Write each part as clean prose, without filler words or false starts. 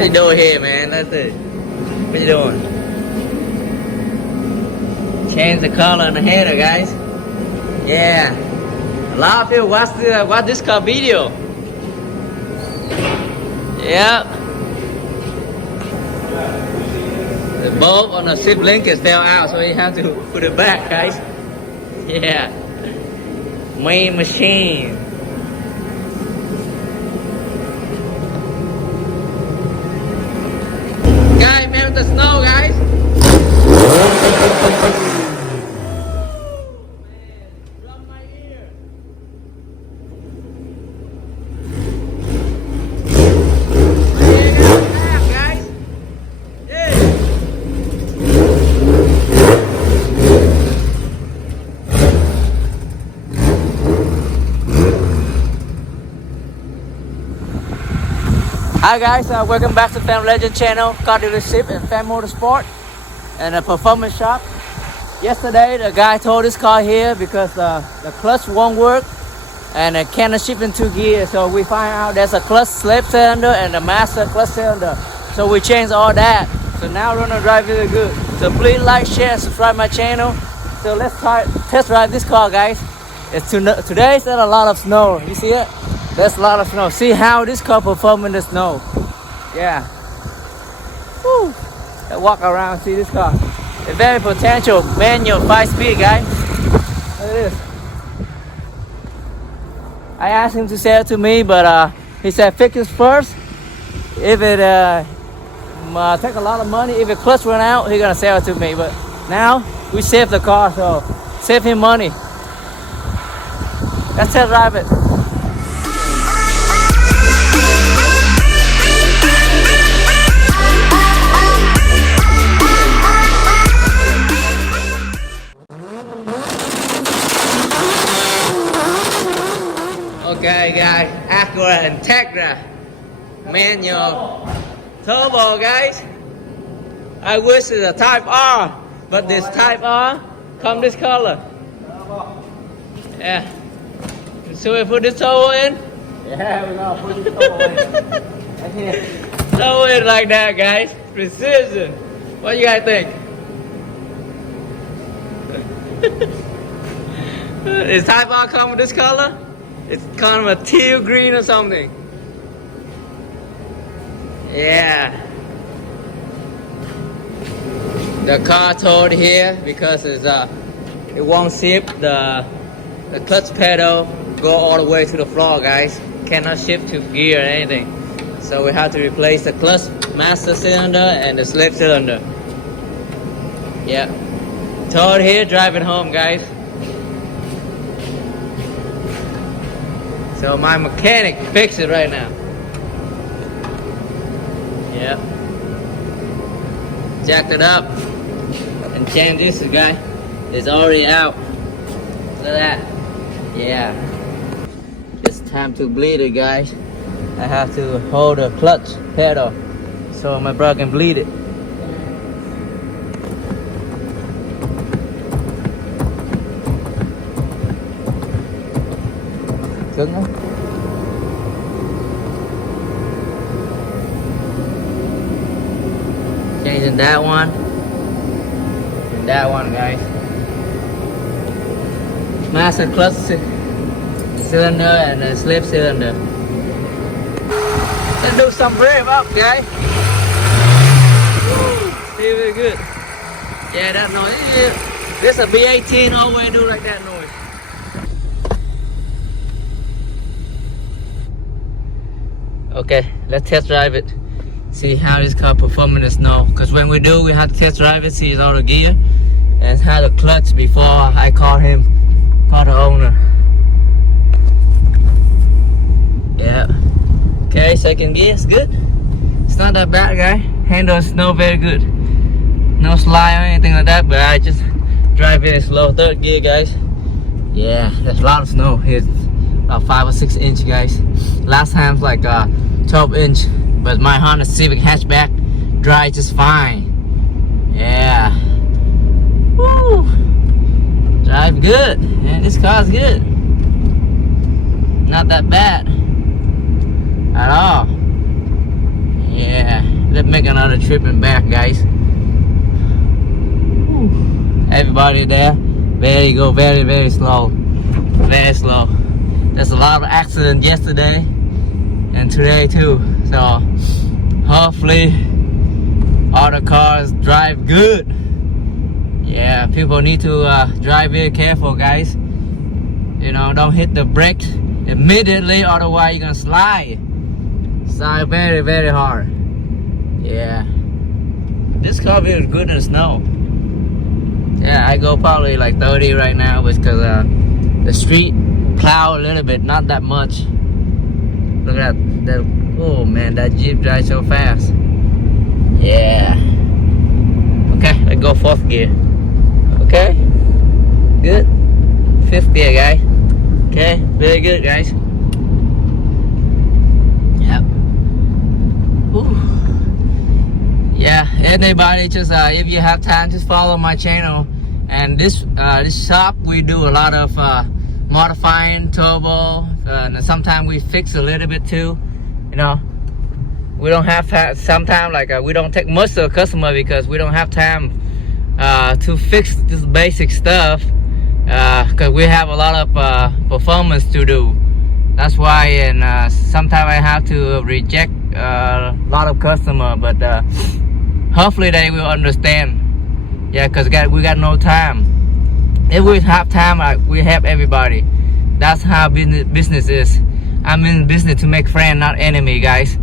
What you doing here, man? That's it. What you doing? Change the color on the header, guys. Yeah. A lot of people watch this car video. Yep. The bulb on the zip link is fell out, so you have to put it back, guys. Yeah. Main machine. Guys, man, with the snow, guys. Hi guys, welcome back to Pham Legend channel, car dealership and Pham Motorsport and a performance shop. Yesterday the guy towed this car here because the clutch won't work and it cannot shift in 2 gears. So we find out there's a clutch slip cylinder and a master clutch cylinder. So we changed all that. So now we're gonna drive really good. So please like, share, and subscribe my channel. So let's test drive this car, guys. Today's a lot of snow. You see it? There's a lot of snow. See how this car performs in the snow. Yeah. Woo. Let's walk around, see this car. It's very potential. Manual 5-speed, guys. Look at this. I asked him to sell it to me, but he said fix it first. If it take a lot of money, if the clutch run out, he's gonna sell it to me. But now we save the car, so save him money. Let's test drive it. Okay guys, Acura Integra manual turbo, guys. I wish it's a Type R, but this Type R come this color. Yeah. So we put this turbo in? Yeah, we're gonna put this turbo in. Right here. Turbo in like that, guys. Precision. What you guys think? Is Type R come with this color? It's kind of a teal green or something. Yeah. The car towed here because it won't shift. The clutch pedal go all the way to the floor, guys. Cannot shift to gear or anything. So we have to replace the clutch master cylinder and the slip cylinder. Yeah. Towed here, driving home, guys. So my mechanic fixed it right now. Yep. Jacked it up and changed this guy. It's already out. Look at that. Yeah. It's time to bleed it, guys. I have to hold the clutch pedal so my brother can bleed it. Changing that one and that one, guys. Master clutch cylinder and a slip cylinder. Let's do some rev up, guys. Feel really good. Yeah, that noise. This a B18 always do like that noise. Okay, let's test drive it. See how this car performs in the snow. Because when we do, we have to test drive it, see all the gear, and how the clutch before I call the owner. Yeah. Okay, second gear, it's good. It's not that bad, guy. Handle snow very good. No slide or anything like that, but I just drive it in slow. Third gear, guys. Yeah, there's a lot of snow here. About 5 or 6 inch, guys. Last time's like 12 inch, but my Honda Civic hatchback drives just fine. Yeah. Woo. Drive good. Man, this car's good. Not that bad at all. Yeah. let's make another trip and back, guys. Everybody there, very go, very slow, very slow. There's a lot of accidents yesterday and today too, so hopefully all the cars drive good. Yeah, people need to drive very careful, guys. You know, don't hit the brakes immediately, otherwise you're gonna slide very hard. Yeah, this car feels good in the snow. Yeah, I go probably like 30 right now because the street plow a little bit, not that much. Look at that. Oh man, that Jeep drives so fast. Yeah. Okay, let's go 4th gear. Okay, good. 5th gear, guys. Okay, very good, guys. Yep. Ooh. Yeah, anybody just if you have time, just follow my channel. And this shop, we do a lot of modifying turbo, and sometimes we fix a little bit too. You know, we don't have time. Sometimes like we don't take much of the customer because we don't have time to fix this basic stuff, because we have a lot of performance to do. That's why, and sometimes I have to reject a lot of customer, but hopefully they will understand. Yeah, because we got no time. If we have time, we help everybody. That's how business is. I'm in business to make friends, not enemy, guys.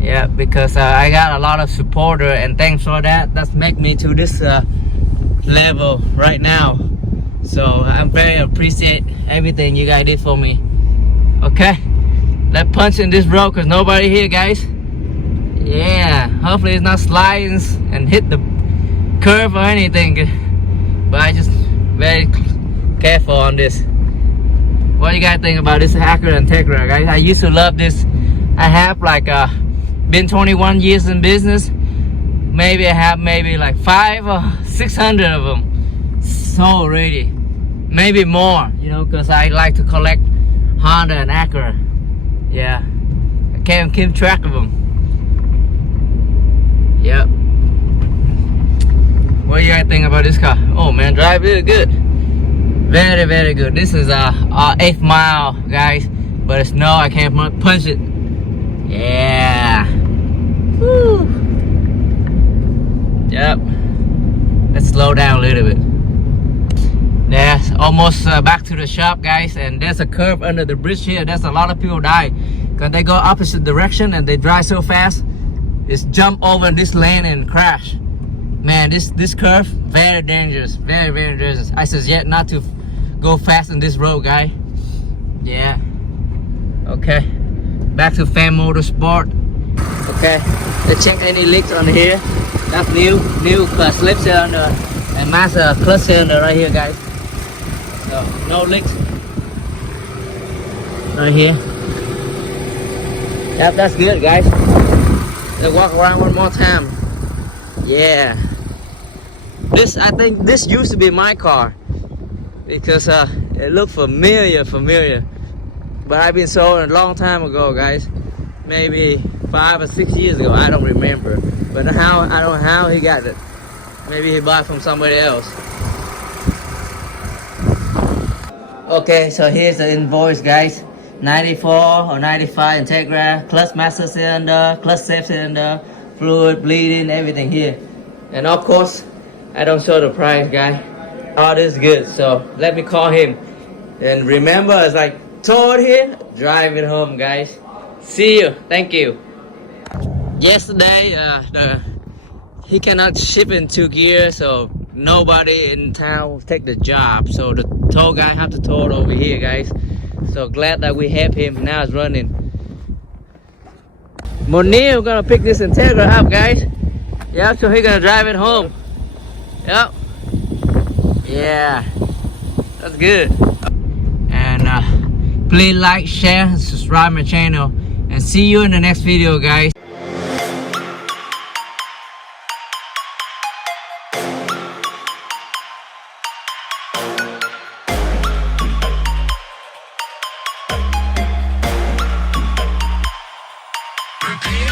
Yeah, because I got a lot of supporter, and thanks for that. That's make me to this level right now. So I'm very appreciate everything you guys did for me. Okay, let's punch in this road because nobody here, guys. Yeah, hopefully it's not sliding and hit the curve or anything, but I just very careful on this. What do you guys think about this Acura Integra, guys? I used to love this. I have like been 21 years in business. Maybe I have maybe like 500 or 600 of them sold already, maybe more, you know, because I like to collect Honda and Acura. Yeah, I can't keep track of them. Yep. What do you guys think about this car? Oh man, drive really good. Very good. This is our 8th mile, guys, but it's snow. I can't punch it. Yeah. Woo. Yep. Let's slow down a little bit. There's almost back to the shop, guys, and there's a curve under the bridge here. There's a lot of people die because they go opposite direction and they drive so fast. Just jump over this lane and crash. Man, this curve very dangerous, very dangerous. I suggest not to go fast on this road, guy. Yeah. Okay, back to Pham Motorsport. Okay, let's check any leaks on here. That's new slip cylinder and master clutch cylinder right here, guys. So no leaks right here. Yep, that's good, guys. Let's walk around one more time. Yeah, I think this used to be my car because it looked familiar, but I've been sold a long time ago, guys. Maybe 5 or 6 years ago, I don't remember. But I don't know how he got it. Maybe he bought from somebody else. Okay, so here's the invoice, guys. 94 or 95 Integra, clutch master cylinder, clutch safe cylinder, fluid, bleeding, everything here. And of course, I don't show the price, guy. All this good, so let me call him. And remember, it's like told here, drive it home, guys. See you, thank you. Yesterday, he cannot ship in 2 gears, so nobody in town will take the job. So the tow guy have to tow it over here, guys. So glad that we help him. Now it's running. Monil gonna pick this Integra up, guys. Yep, so he's gonna drive it home. Yep. Yeah, that's good. And please like, share, and subscribe my channel. And see you in the next video, guys. Repeat.